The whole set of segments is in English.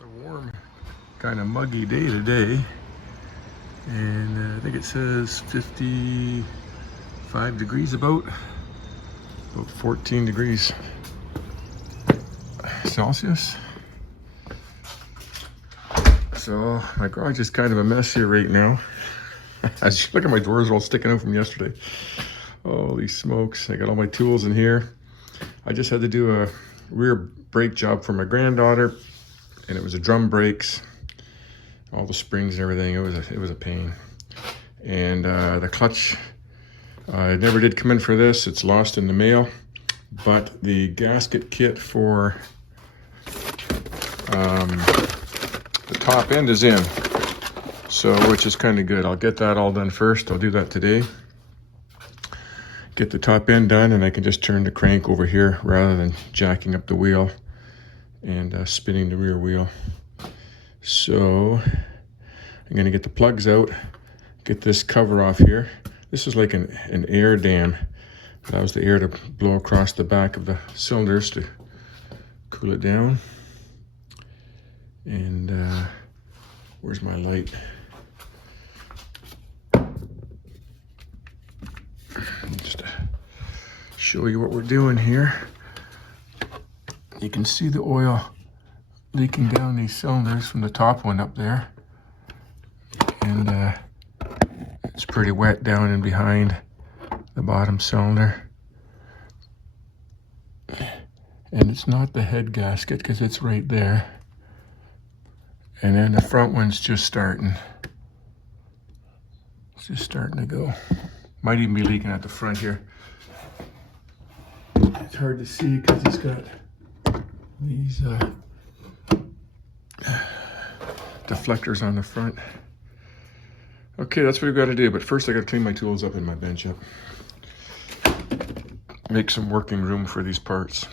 It's a warm, kind of muggy day today, and I think it says 55 degrees about 14 degrees Celsius. So my garage is kind of a mess here right now. As you look at my drawers, are all sticking out from yesterday. Oh, these smokes. I got all my tools in here. I just had to do a rear brake job for my granddaughter, and it was a drum brakes, all the springs and everything. It was a pain. And the clutch, I never did come in for this. It's lost in the mail, but the gasket kit for the top end is in, so which is kind of good. I'll get that all done first. I'll do that today. Get the top end done, and I can just turn the crank over here rather than jacking up the wheel and spinning the rear wheel. So I'm gonna get the plugs out, get this cover off here. This is like an air dam. Allows the air to blow across the back of the cylinders to cool it down. And where's my light? Just to show you what we're doing here. You can see the oil leaking down these cylinders from the top one up there. And it's pretty wet down and behind the bottom cylinder. And it's not the head gasket because it's right there. And then the front one's just starting. It's just starting to go. Might even be leaking at the front here. It's hard to see because it's got these deflectors on the front. Okay, that's what we've got to do, but first I got to clean my tools up and my bench up. Make some working room for these parts.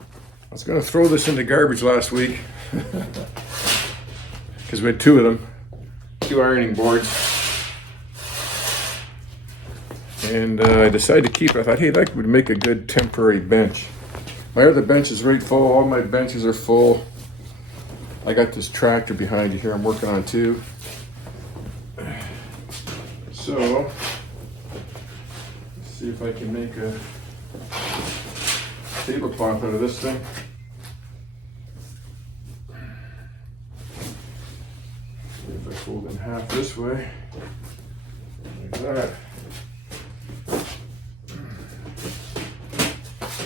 I was going to throw this in the garbage last week because we had two of them, 2 ironing boards. And I decided to keep it. I thought, hey, that would make a good temporary bench. My other bench is right full. All my benches are full. I got this tractor behind you here I'm working on too. So, let's see if I can make a tablecloth out of this thing. If I fold in half this way, like that.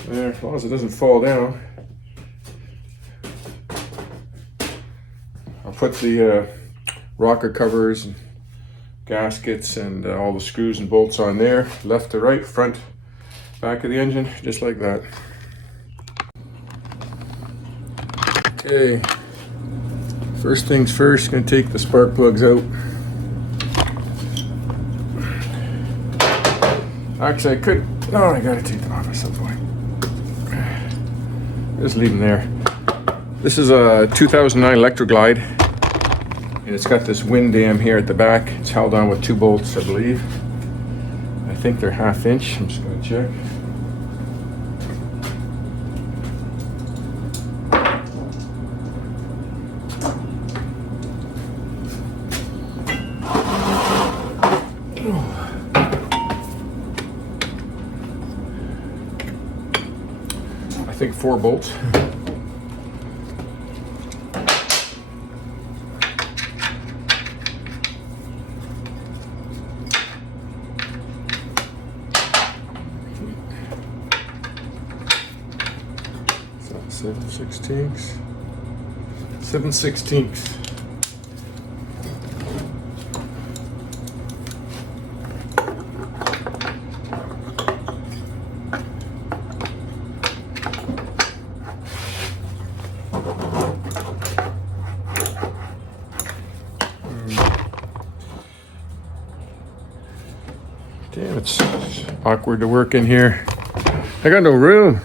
There, as long as it doesn't fall down. I'll put the rocker covers and gaskets and all the screws and bolts on there, left to right, front, back of the engine, just like that. Okay, first things first, gonna take the spark plugs out. Actually, I could, no, I gotta take them off at some point. Just leave them there. This is a 2009 Electra Glide, and it's got this wind dam here at the back. It's held on with 2 bolts, I believe. I think they're 1/2 inch. I'm just gonna check. I think 4 bolts. So 7/16. 7/16. Damn, it's awkward to work in here. I got no room.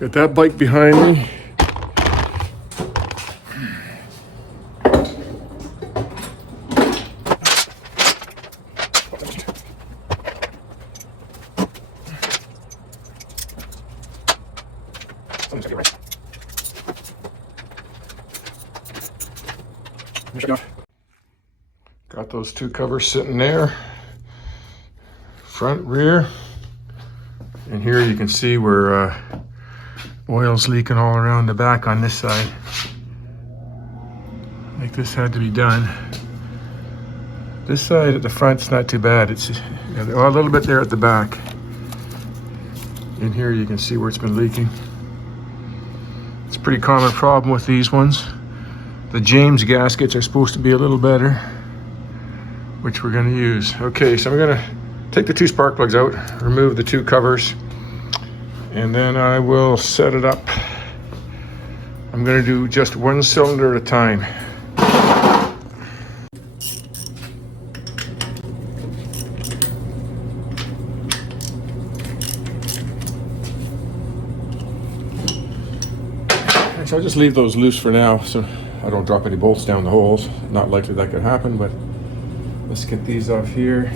Got that bike behind me. Got those two covers sitting there, front, rear. And here you can see where oil's leaking all around the back on this side. Like this had to be done. This side at the front's not too bad. It's a little bit there at the back. In here you can see where it's been leaking. It's a pretty common problem with these ones. The James gaskets are supposed to be a little better, which we're going to use. Okay, so I'm going to take the two spark plugs out, remove the two covers, and then I will set it up. I'm going to do just one cylinder at a time. So I'll just leave those loose for now so I don't drop any bolts down the holes. Not likely that could happen, but let's get these off here.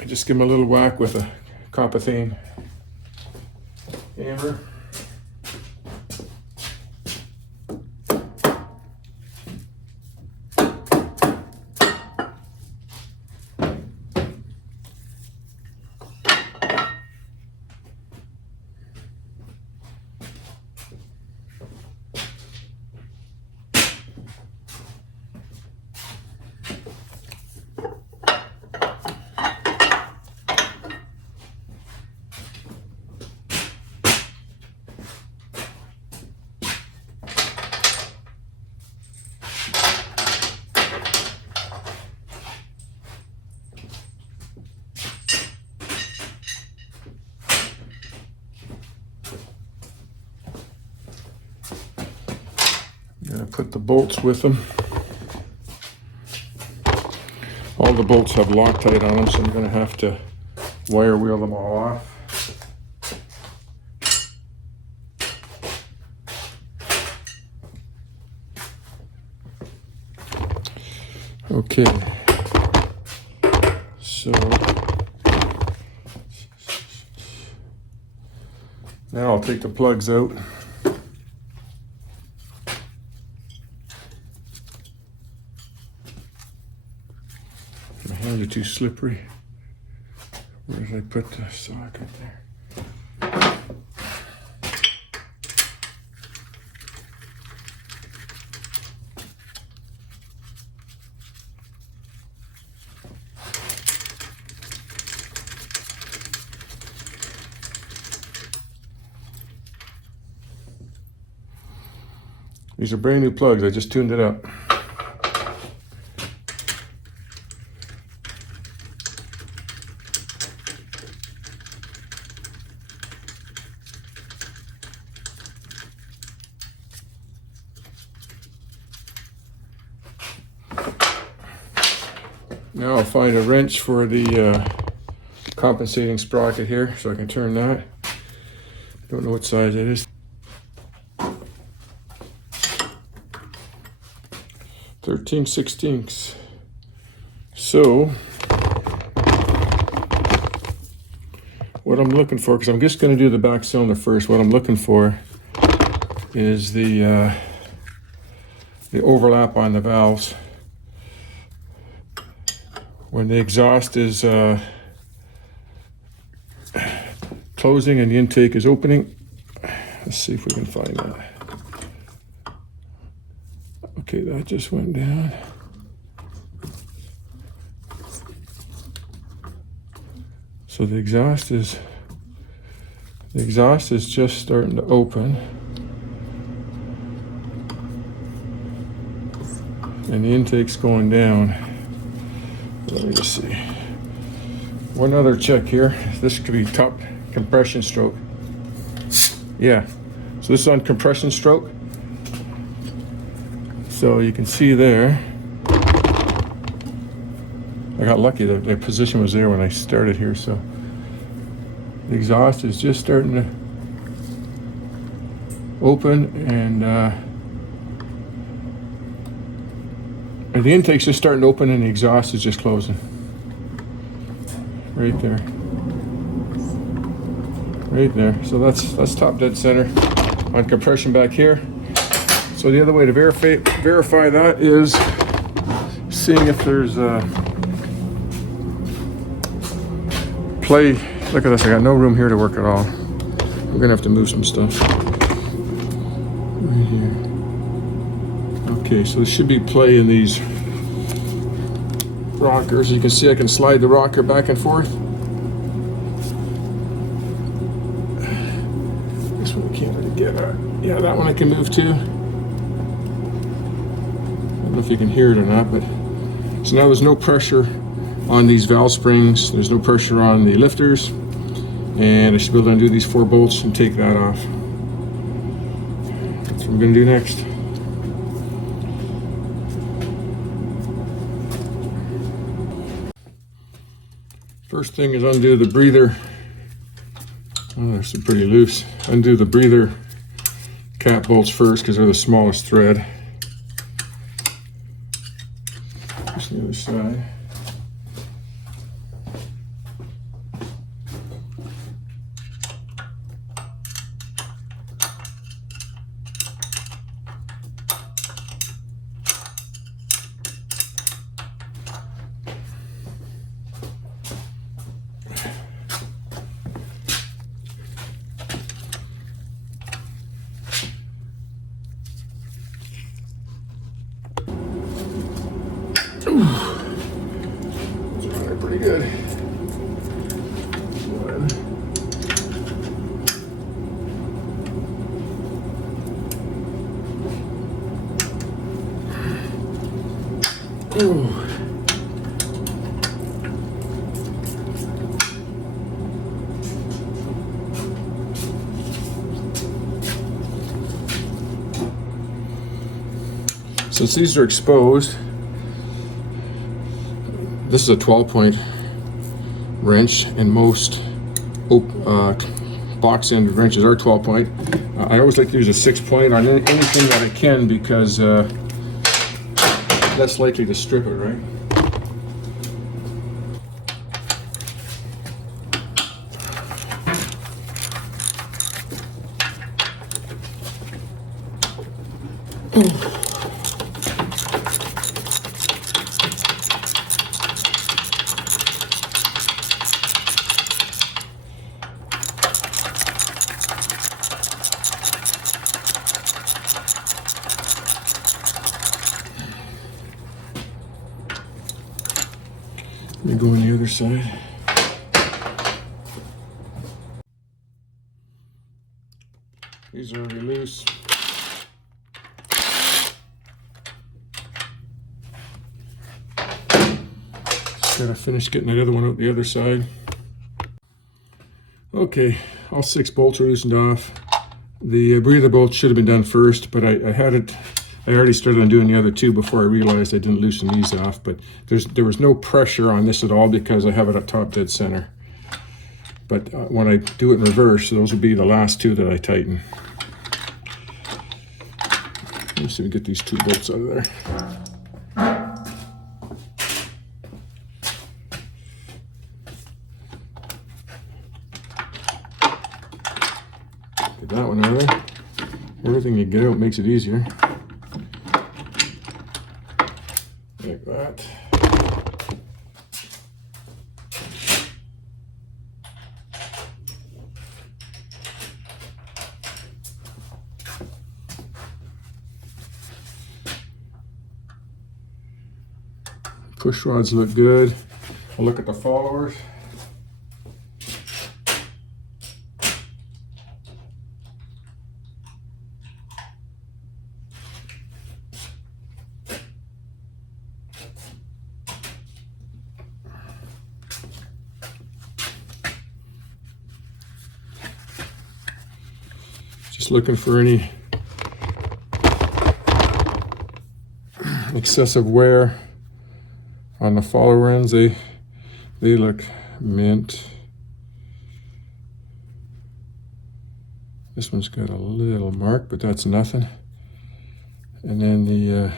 I just give them a little whack with a Compethane hammer. Gonna put the bolts with them. All the bolts have Loctite on them, so I'm gonna have to wire wheel them all off. Okay, so now I'll take the plugs out. My hands are too slippery. Where did I put the socket there? These are brand new plugs, I just tuned it up. Now I'll find a wrench for the compensating sprocket here so I can turn that. Don't know what size it is. 13/16. So what I'm looking for, because I'm just going to do the back cylinder first, what I'm looking for is the overlap on the valves. When the exhaust is closing and the intake is opening. Let's see if we can find that. Okay, that just went down. So the exhaust is just starting to open. And the intake's going down. Let me just see. One other check here. This could be top compression stroke. Yeah, so this is on compression stroke. So you can see there, I got lucky that the position was there when I started here. So the exhaust is just starting to open, and the intake's just starting to open and the exhaust is just closing. Right there. Right there. So that's top dead center on compression back here. So the other way to verify that is seeing if there's play. Look at this, I got no room here to work at all. I'm gonna have to move some stuff. Right here. Okay, so there should be play in these rockers. You can see I can slide the rocker back and forth. This one I can't really get at. Yeah, that one I can move too. I don't know if you can hear it or not, but so now there's no pressure on these valve springs. There's no pressure on the lifters, and I should be able to undo these 4 bolts and take that off. That's what I'm going to do next. First thing is undo the breather. Oh, they're still pretty loose. Undo the breather cap bolts first because they're the smallest thread. Just the other side. They're pretty good. Ooh. Since these are exposed, this is a 12-point wrench, and most box end wrenches are 12-point. I always like to use a 6-point on anything that I can because less likely to strip it, right? Let me go on the other side. These are already loose. Just gotta finish getting that other one out the other side. Okay, all 6 bolts are loosened off. The breather bolt should have been done first, but I had it I already started on doing the other two before I realized I didn't loosen these off, but there was no pressure on this at all because I have it up top dead center. But when I do it in reverse, those will be the last two that I tighten. Let's see if we get these two bolts out of there. Get that one out of there. Everything you get out makes it easier. Like that. Push rods look good. I'll look at the followers. Just looking for any excessive wear on the follower ends. They look mint. This one's got a little mark, but that's nothing. And then the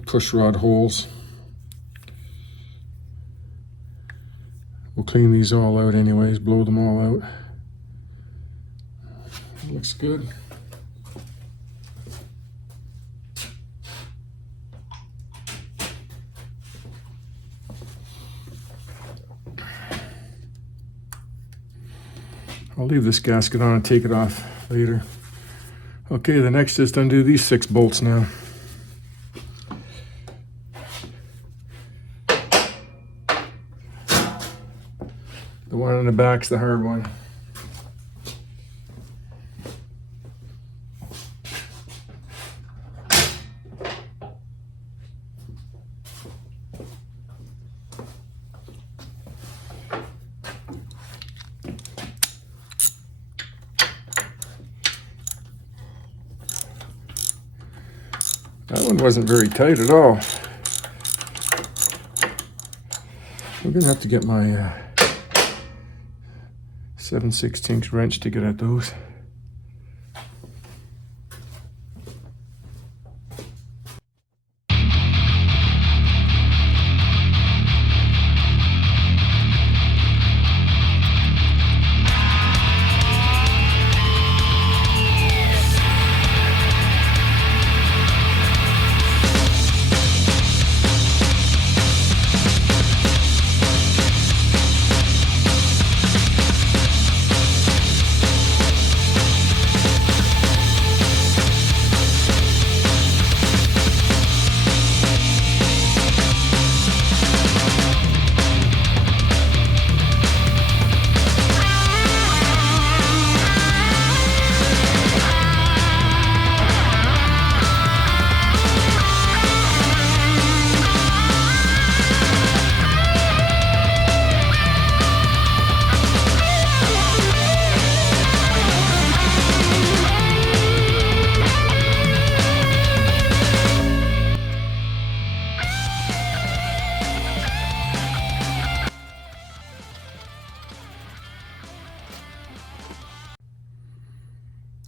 push rod holes. We'll clean these all out anyways, blow them all out. It looks good. I'll leave this gasket on and take it off later. Okay, the next is to undo these 6 bolts now. The one in the back's the hard one. That one wasn't very tight at all. I'm gonna have to get my 7/16 wrench to get at those.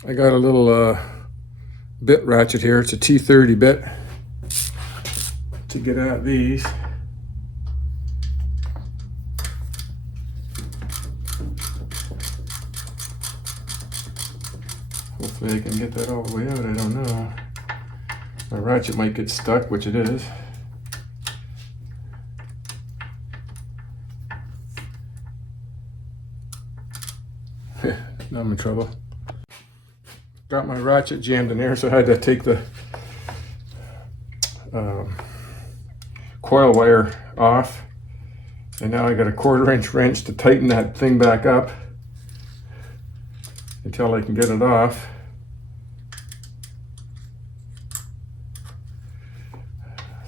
I got a little bit ratchet here. It's a T30 bit to get at these. Hopefully I can get that all the way out. I don't know. My ratchet might get stuck, which it is. Now I'm in trouble. Got my ratchet jammed in there, so I had to take the coil wire off. And now I got a 1/4" wrench to tighten that thing back up until I can get it off.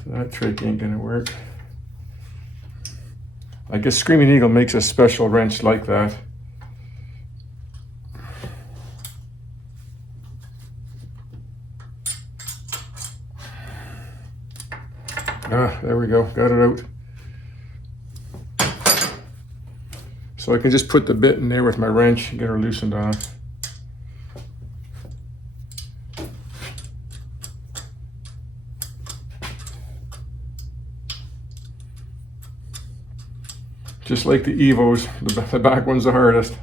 So that trick ain't gonna work. I guess Screaming Eagle makes a special wrench like that. There we go, got it out. So I can just put the bit in there with my wrench and get her loosened off. Just like the Evos, the back one's the hardest.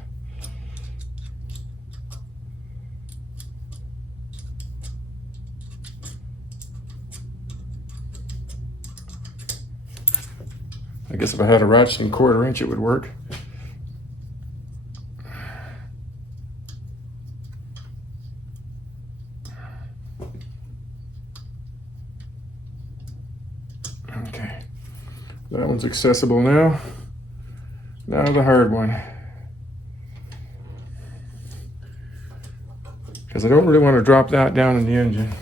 I guess if I had a ratchet and 1/4 inch, it would work. Okay, that one's accessible now. Now the hard one. Because I don't really want to drop that down in the engine.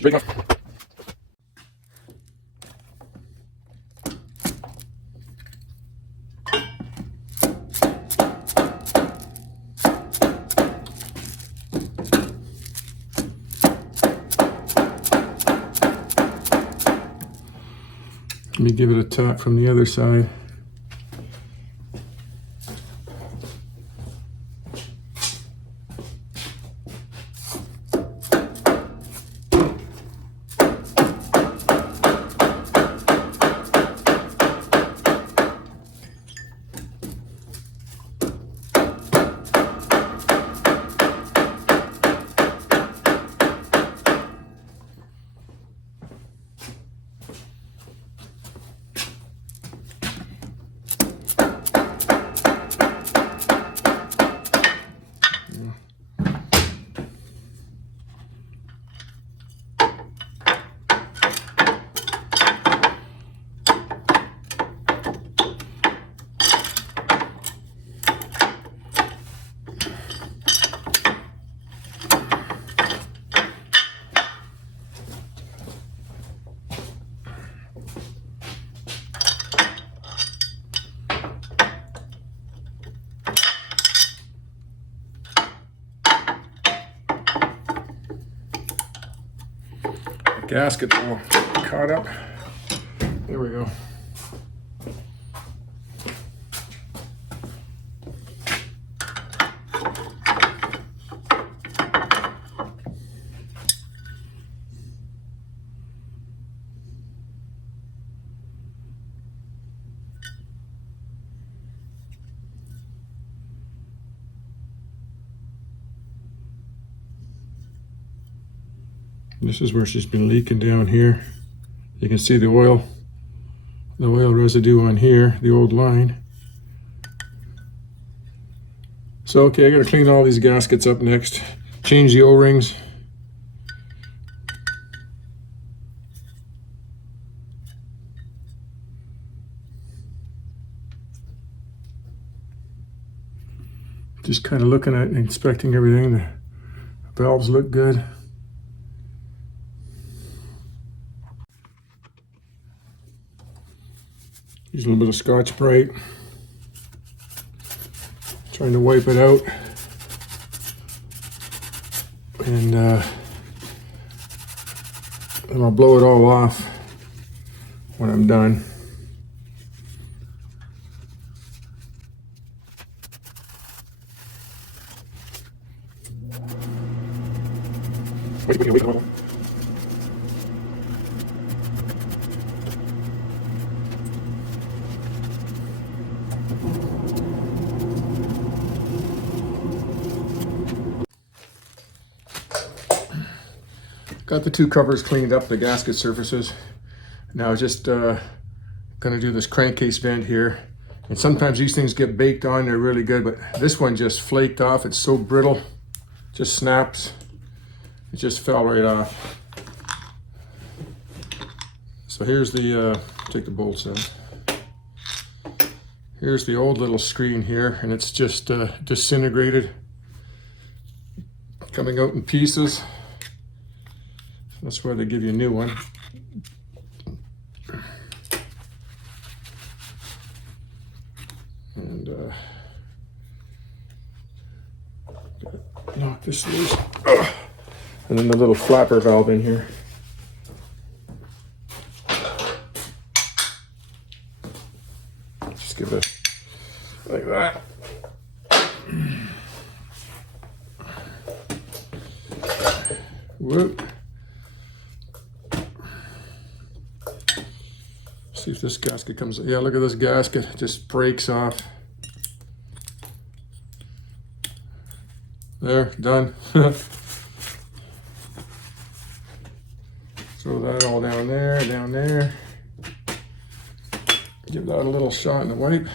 Big enough. Let me give it a tap from the other side. Gasket all caught up. There we go. This is where she's been leaking down here. You can see the oil residue on here, the old line. So, okay, I gotta clean all these gaskets up next. Change the O-rings. Just kind of looking at and inspecting everything. The valves look good. Use a little bit of Scotch-Brite. Trying to wipe it out. And then I'll blow it all off when I'm done. Wait. Got the two covers cleaned up, the gasket surfaces. Now I'm just gonna do this crankcase vent here. And sometimes these things get baked on, they're really good, but this one just flaked off. It's so brittle, just snaps. It just fell right off. So here's the, take the bolts out. Here's the old little screen here, and it's just disintegrated. coming out in pieces. That's why they give you a new one. And knock this loose. And then the little flapper valve in here. Just give it like that. Whoop. See if this gasket comes. Yeah, look at this gasket. It just breaks off. There, done. Throw that all down there, down there. Give that a little shot in the wipe.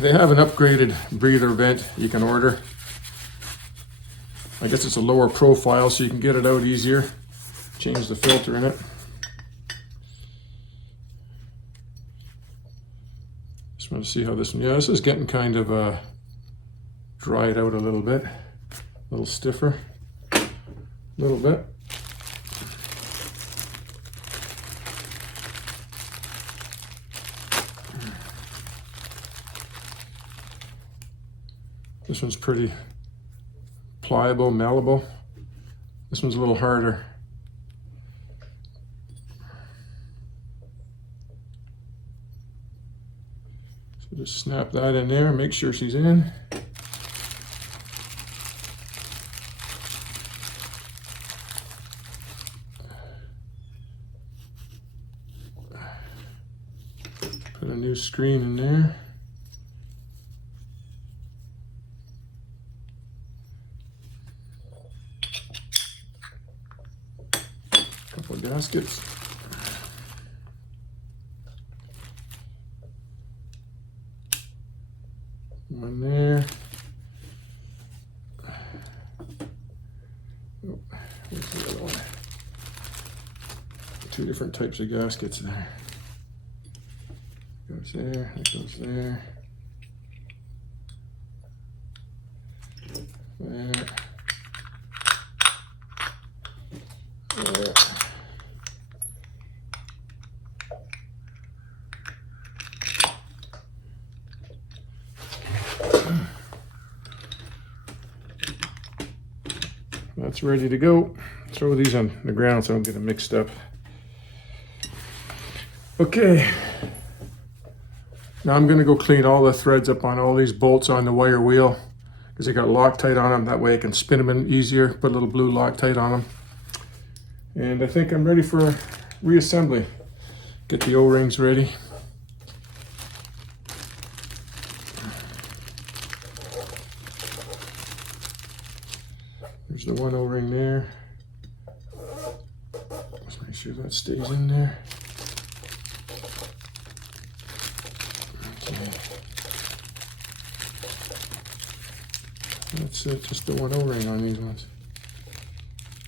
They have an upgraded breather vent you can order. I guess it's a lower profile so you can get it out easier. Change the filter in it. Just want to see how this one, yeah, this is getting kind of dried out a little bit. A little stiffer, a little bit. This one's pretty pliable, malleable. This one's a little harder. So just snap that in there, make sure she's in. Put a new screen in there. Couple of gaskets. One there. Oh, where's the other one? Two different types of gaskets there. Goes there, that goes there. There. There. That's ready to go. Throw these on the ground so I don't get them mixed up. Okay. Now I'm going to go clean all the threads up on all these bolts on the wire wheel because they got Loctite on them. That way I can spin them in easier, put a little blue Loctite on them. And I think I'm ready for reassembly. Get the O-rings ready. There's the one O-ring there. Let's make sure that stays in there. Okay. That's it, just the one O-ring on these ones.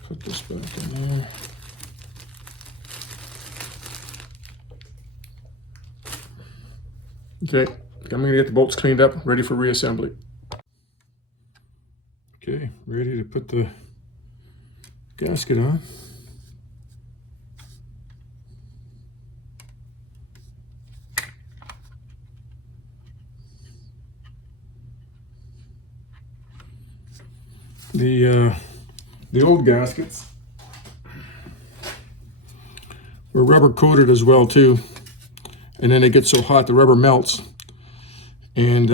Put this back in there. Okay, I'm gonna get the bolts cleaned up, ready for reassembly. Okay, ready to put the gasket on. The old gaskets were rubber coated as well too, and then it gets so hot the rubber melts, and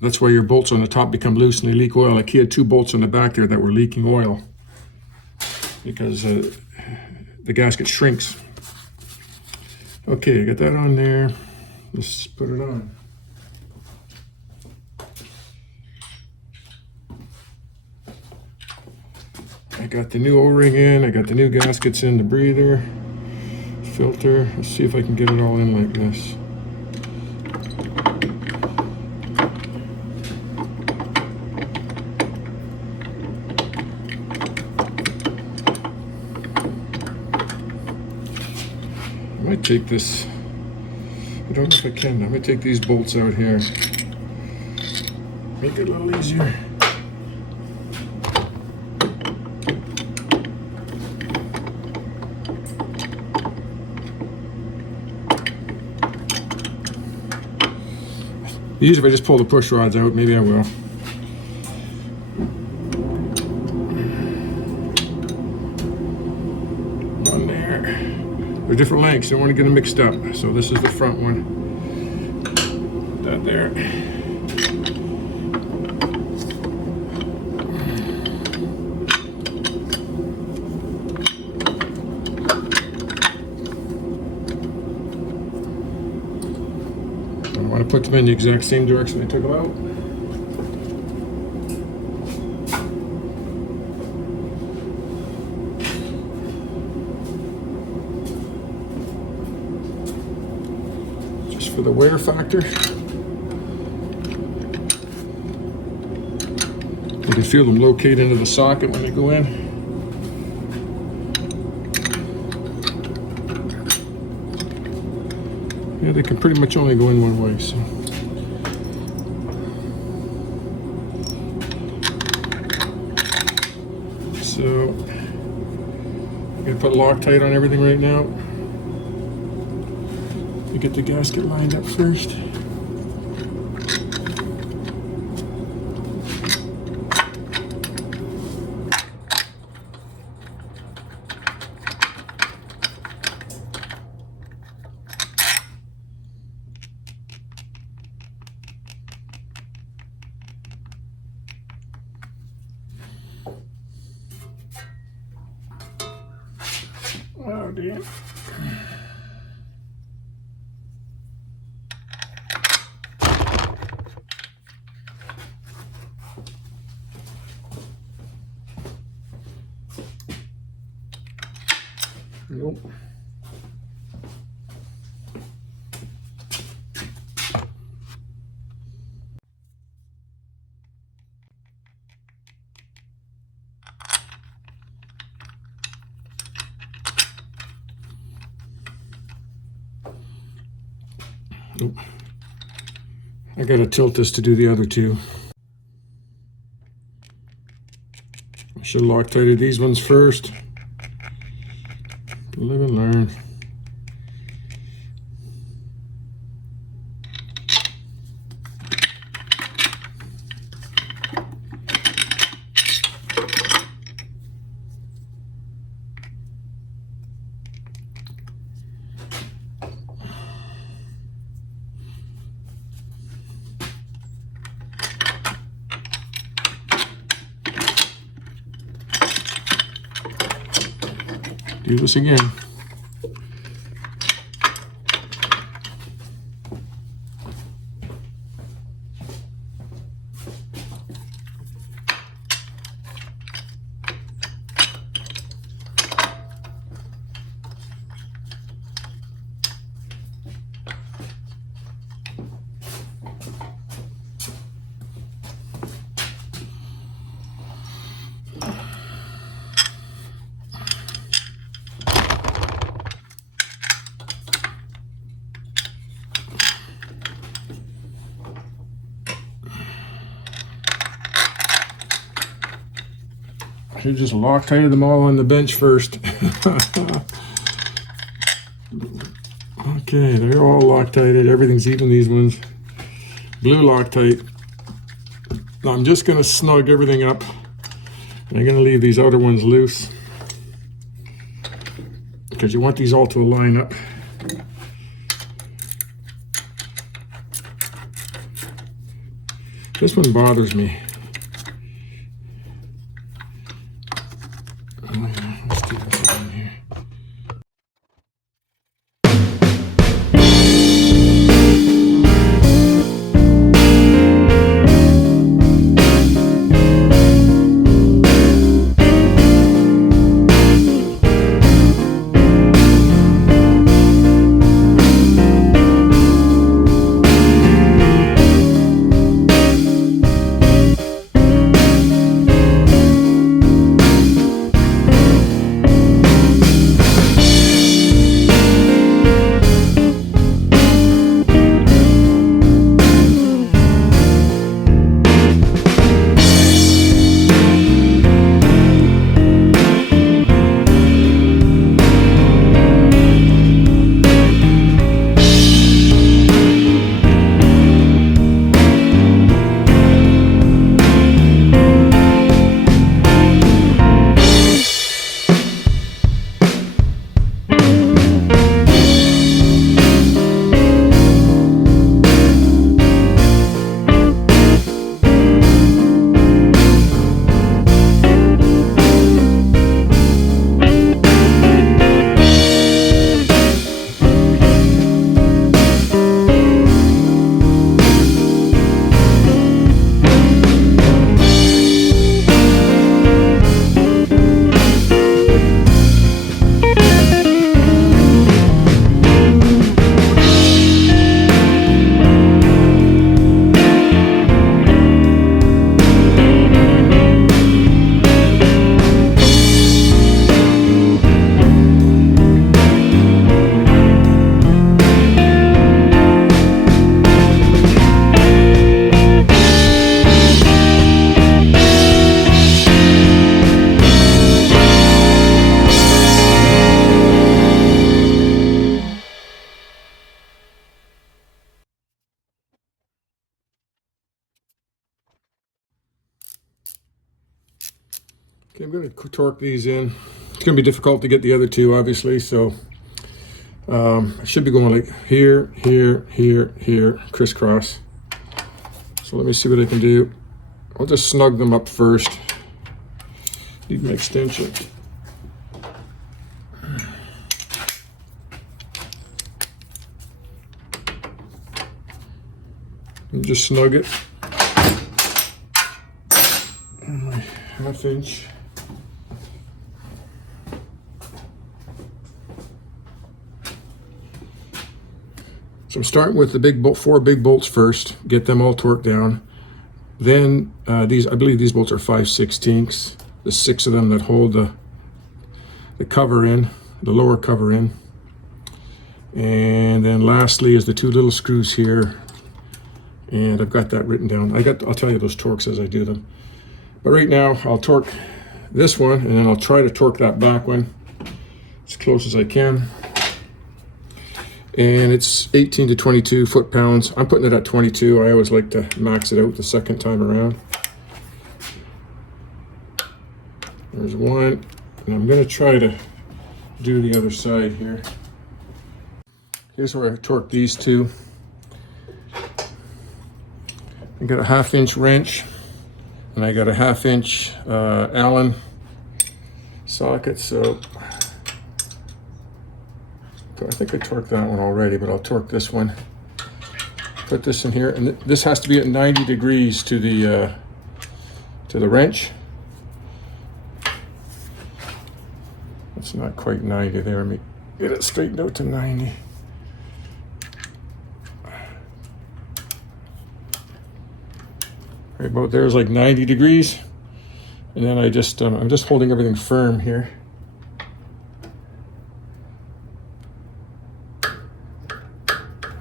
that's why your bolts on the top become loose and they leak oil. Like he had two bolts on the back there that were leaking oil because the gasket shrinks. Okay, I got that on there. Let's put it on. I got the new O-ring in, I got the new gaskets in, the breather, filter. Let's see if I can get it all in like this. I might take this, I don't know if I can, I'm gonna take these bolts out here. make it a little easier. Usually if I just pull the push rods out, maybe I will. On there. They're different lengths, don't want to get them mixed up. So this is the front one. Put that there. I want to put them in the exact same direction I took them out. Just for the wear factor. You can feel them locate into the socket when they go in. Yeah, they can pretty much only go in one way, so. So, I'm gonna put Loctite on everything right now. You get the gasket lined up first. Oh dear. Nope. Nope. I gotta tilt this to do the other two. I should have Loctited these ones first. Live and learn. Do this again. I should just Loctited them all on the bench first. Okay, they're all Loctited. Everything's even these ones. Blue Loctite. Now I'm just going to snug everything up. And I'm going to leave these outer ones loose. Because you want these all to line up. This one bothers me. Let's do this again here. Okay, I'm going to torque these in. It's going to be difficult to get the other two, obviously, so I should be going like here, here, here, here, crisscross. So let me see what I can do. I'll just snug them up first. Need my extension. And just snug it. And my 1/2 inch. So I'm starting with the big bolt, 4 big bolts first, get them all torqued down. Then I believe these bolts are 5/16, the 6 of them that hold the cover in, the lower cover in. And then lastly is the 2 little screws here. And I've got that written down. I'll tell you those torques as I do them. But right now I'll torque this one, and then I'll try to torque that back one as close as I can. And it's 18 to 22 foot-pounds. I'm putting it at 22. I always like to max it out the second time around. There's one, and I'm going to try to do the other side here. Here's where I torque these two. I got a 1/2 inch wrench, and I got a 1/2 inch Allen socket, so I think I torqued that one already, but I'll torque this one. Put this in here, and this has to be at 90 degrees to the wrench. It's not quite 90 there. Let me get it straightened out to 90. Right about there is like 90 degrees, and then I'm just holding everything firm here.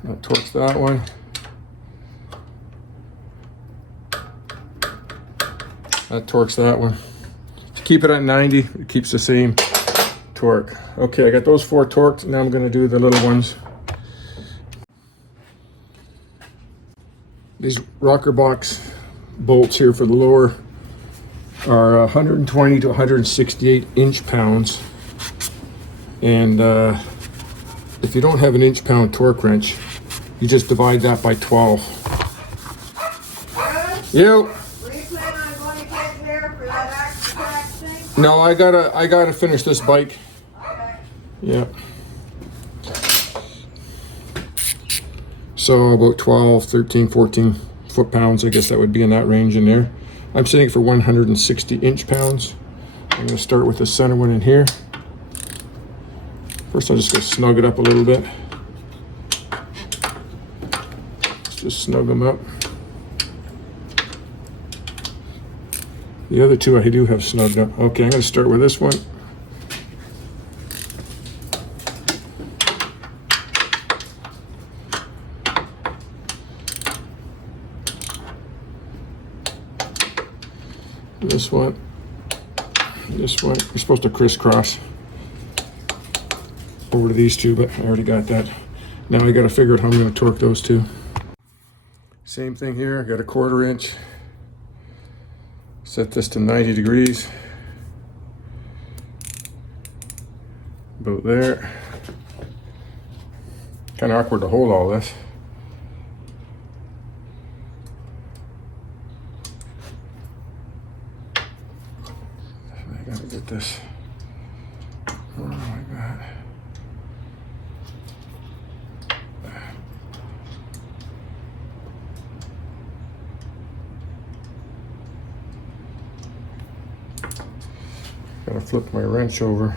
That torques that one. That torques that one. To keep it at 90, it keeps the same torque. Okay, I got those 4 torqued. Now I'm going to do the little ones. These rocker box bolts here for the lower are 120 to 168 inch-pounds. And if you don't have an inch-pound torque wrench, you just divide that by 12. You. Were you planning on going to get here for that axe track thing? No, I gotta finish this bike. Okay. Yeah. So about 12, 13, 14 foot-pounds. I guess that would be in that range in there. I'm setting it for 160 inch-pounds. I'm going to start with the center one in here. First, I'm just going to snug it up a little bit. Let's just snug them up. The other two I do have snugged up. Okay, I'm going to start with this one. This one. This one. You're supposed to crisscross over to these two, but I already got that. Now I got to figure out how I'm going to torque those two. Same thing here. I got a 1/4 inch. Set this to 90 degrees. About there. Kind of awkward to hold all this. I gotta get this. Oh my God. Gotta flip my wrench over.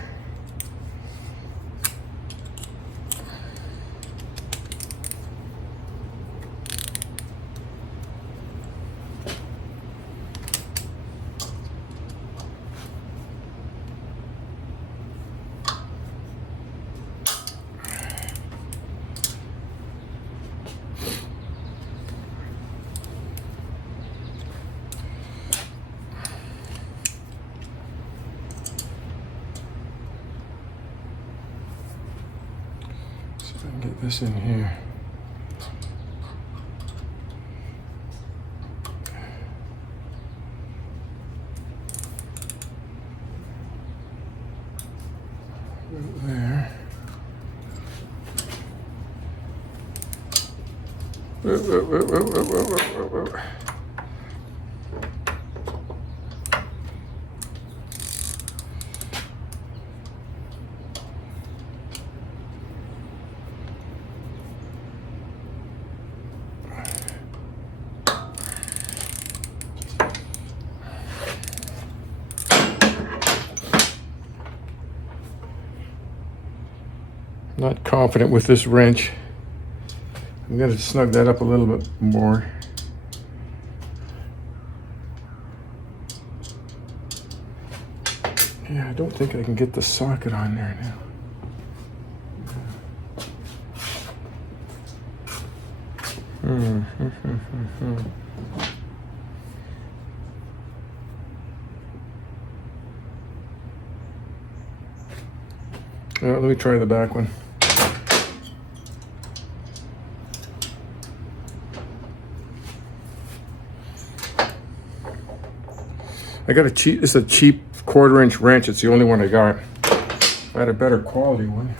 I can get this in here. Whoa, whoa, whoa, whoa, whoa, whoa, whoa, whoa. Not confident with this wrench. I'm going to snug that up a little bit more. Yeah, I don't think I can get the socket on there now. Let me try the back one. I got a cheap, it's a cheap 1/4-inch wrench. It's the only one I got. If I had a better quality one.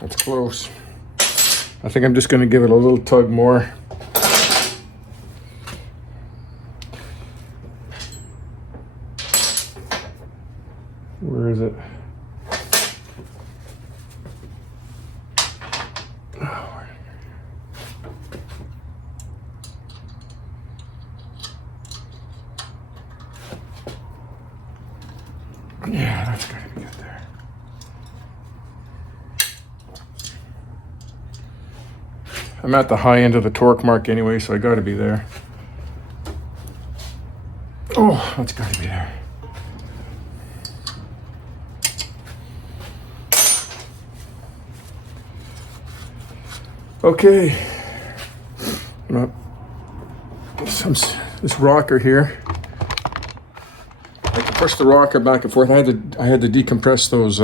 That's close. I think I'm just going to give it a little tug more. Where is it? Yeah, that's got to be good there. I'm at the high end of the torque mark anyway, so I got to be there. Oh, that's got to be there. Okay, this rocker here. I can push the rocker back and forth. I had to decompress those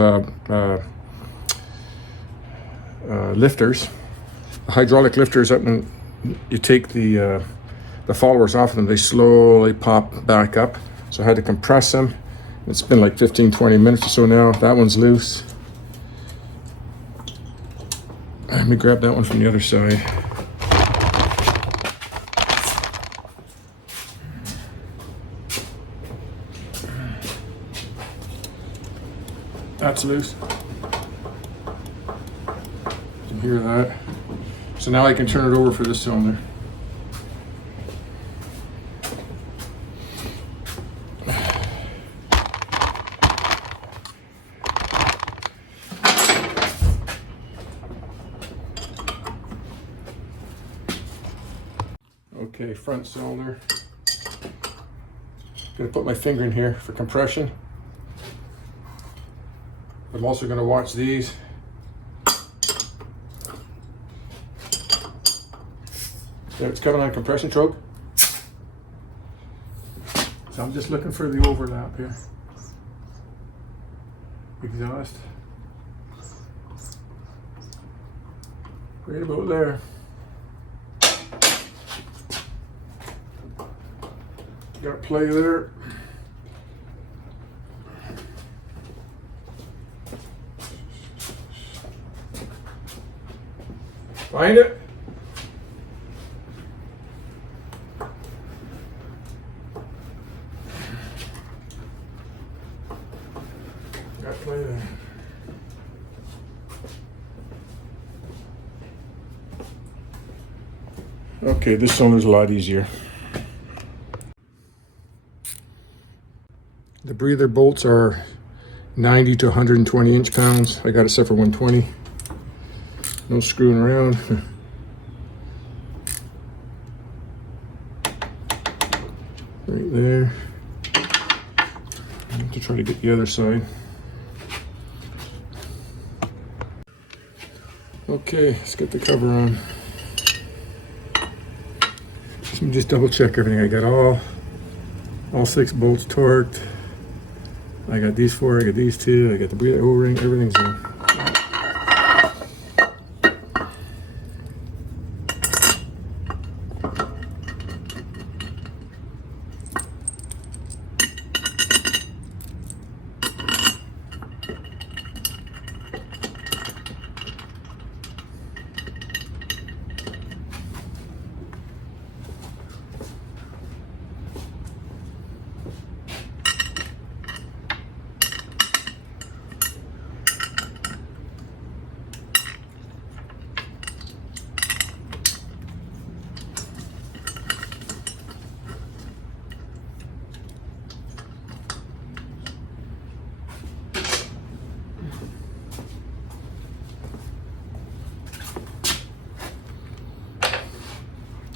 lifters, the hydraulic lifters up, and you take the followers off of them. They slowly pop back up. So I had to compress them. It's been like 15-20 minutes or so now. That one's loose. Let me grab that one from the other side. That's loose. You can hear that. So now I can turn it over for this cylinder. Okay, front cylinder. Gonna put my finger in here for compression. I'm also gonna watch these. Yeah, it's coming on compression choke. So I'm just looking for the overlap here. Exhaust. Right about there. Got play there. Find it. Got play there. Okay, this cylinder's a lot easier. The breather bolts are 90 to 120 inch-pounds. I got it set for 120. No screwing around. Right there. I have to try to get the other side. Okay, let's get the cover on. Let me just double check everything. I got all 6 bolts torqued. I got these 4, I got these 2, I got the breather O-ring, everything's in.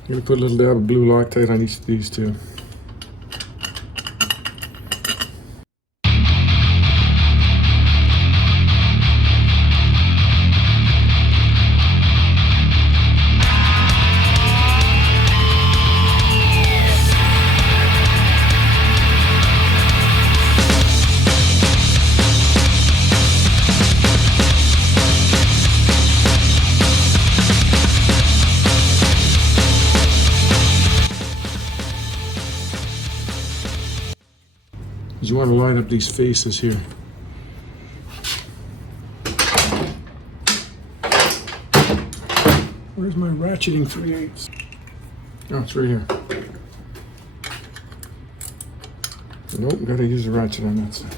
I'm gonna put a little dab of blue Loctite on each of these two. You want to line up these faces here. Where's my ratcheting 3/8? Oh, it's right here. Nope, gotta use the ratchet on that side.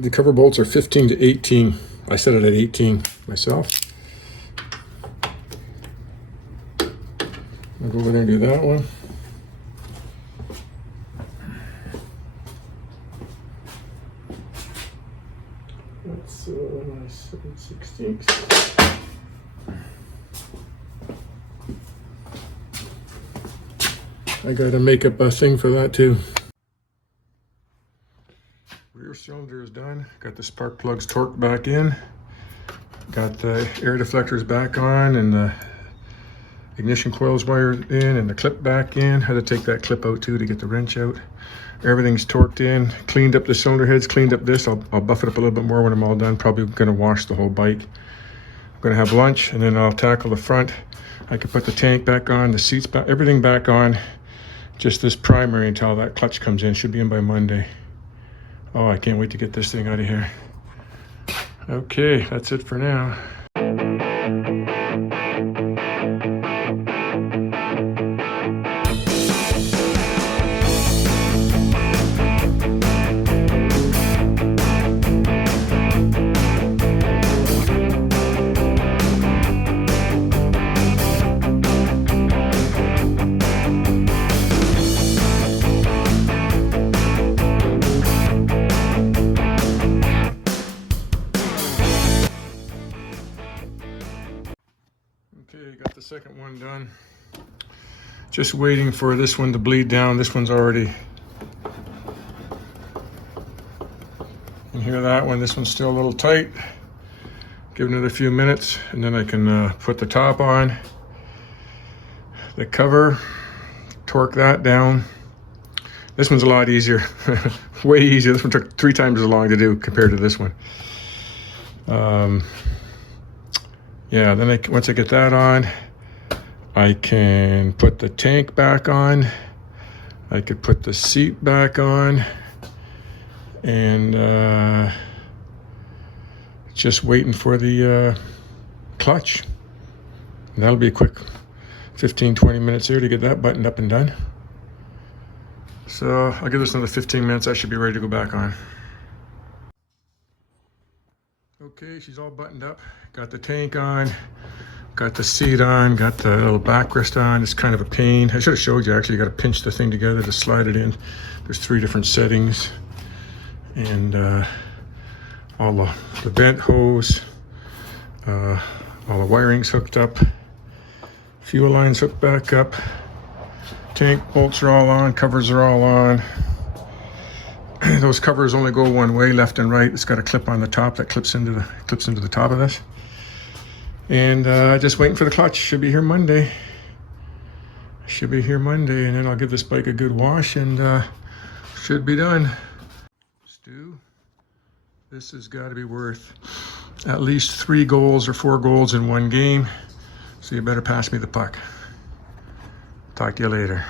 The cover bolts are 15 to 18. I set it at 18 myself. I'll go over there and do that one. That's 7/16. I gotta make up a thing for that too. Rear cylinder is done. Got the spark plugs torqued back in. Got the air deflectors back on and the ignition coils wired in and the clip back in. Had to take that clip out too to get the wrench out. Everything's torqued in. Cleaned up the cylinder heads, cleaned up this. I'll buff it up a little bit more when I'm all done. Probably gonna wash the whole bike. I'm gonna have lunch and then I'll tackle the front. I can put the tank back on, the seats back, everything back on. Just this primary until that clutch comes in. Should be in by Monday. Oh, I can't wait to get this thing out of here. Okay, that's it for now. Okay, got the second one done. Just waiting for this one to bleed down. This one's already. You can hear that one. This one's still a little tight. Give it another few minutes and then I can put the top on. The cover, torque that down. This one's a lot easier, way easier. This one took 3 times as long to do compared to this one. Yeah, then once I get that on, I can put the tank back on. I could put the seat back on. And just waiting for the clutch. And that'll be a quick 15-20 minutes here to get that buttoned up and done. So I'll give this another 15 minutes. I should be ready to go back on. Okay, she's all buttoned up. Got the tank on, got the seat on, got the little backrest on. It's kind of a pain. I should have showed you actually. You got to pinch the thing together to slide it in. There's 3 different settings. And all the vent hose, all the wiring's hooked up. Fuel lines hooked back up. Tank bolts are all on, covers are all on. Those covers only go one way, left and right. It's got a clip on the top that clips into the top of this. And just waiting for the clutch. Should be here Monday. Should be here Monday, and then I'll give this bike a good wash and should be done. Stu, this has got to be worth at least 3 goals or 4 goals in one game. So you better pass me the puck. Talk to you later.